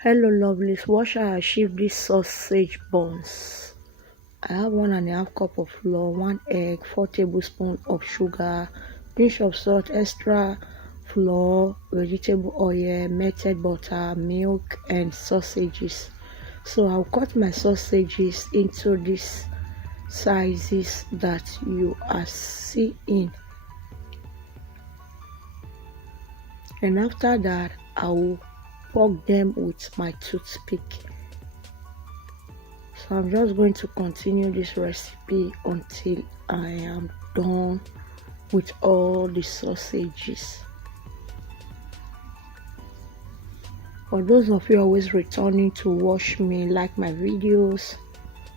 Hello lovelies, what shall I achieve these sausage buns? I have 1.5 cup of flour, 1 egg, 4 tablespoons of sugar, pinch of salt, extra flour, vegetable oil, melted butter, milk and sausages. So I'll cut my sausages into these sizes that you are seeing, and after that I will poke them with my toothpick. So I'm just going to continue this recipe until I am done with all the sausages. For those of you always returning to watch me, like my videos,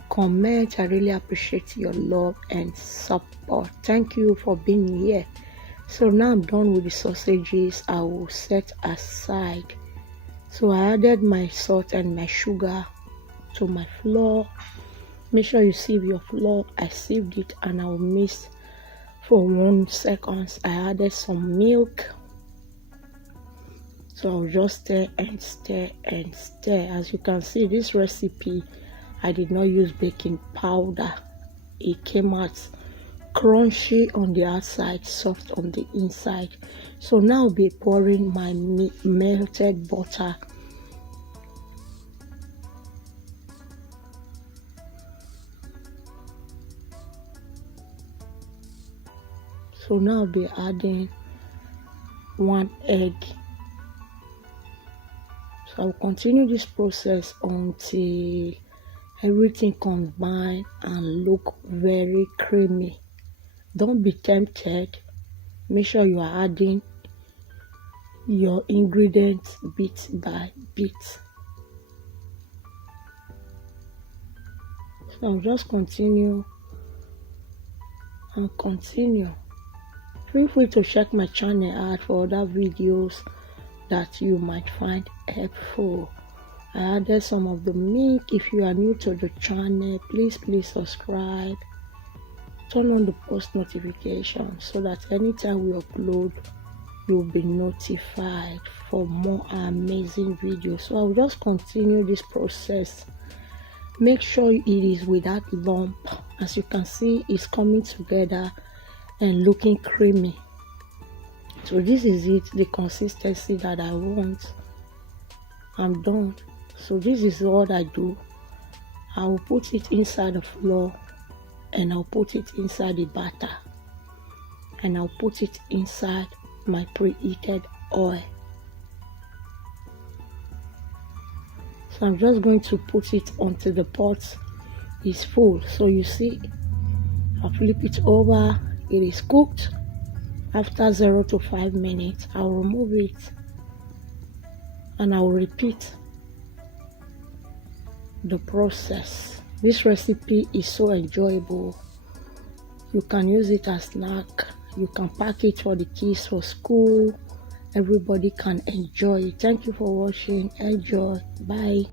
comment. I really appreciate your love and support. Thank you for being here. So now I'm done with the sausages. I will set aside. So I added my salt and my sugar to my flour. Make sure you sieve your flour. I sieved it and I will mix for 1 second. I added some milk. So I'll just stir and stir and stir. As you can see, this recipe I did not use baking powder. It came out crunchy on the outside, soft on the inside. So now I'll be pouring my melted butter. So now I'll be adding 1 egg. So I'll continue this process until everything combine and look very creamy. Don't be tempted. Make sure you are adding your ingredients bit by bit. So I'll just continue and continue. Feel free to check my channel out for other videos that you might find helpful. I added some of the milk. If you are new to the channel, please subscribe. Turn on the post notification so that anytime we upload, you'll be notified for more amazing videos. So I'll just continue this process. Make sure it is without lump. As you can see, it's coming together and looking creamy. So this is it, the consistency that I want. I'm done. So this is what I do. I will put it inside the flour, and I'll put it inside the batter, and I'll put it inside my preheated oil. So I'm just going to put it until the pot is full. So you see, I'll flip it over. It is cooked. After 0 to 5 minutes, I'll remove it and I'll repeat the process. This recipe is so enjoyable. You can use it as snack. You can pack it for the kids for school. Everybody can enjoy it. Thank you for watching. Enjoy. Bye.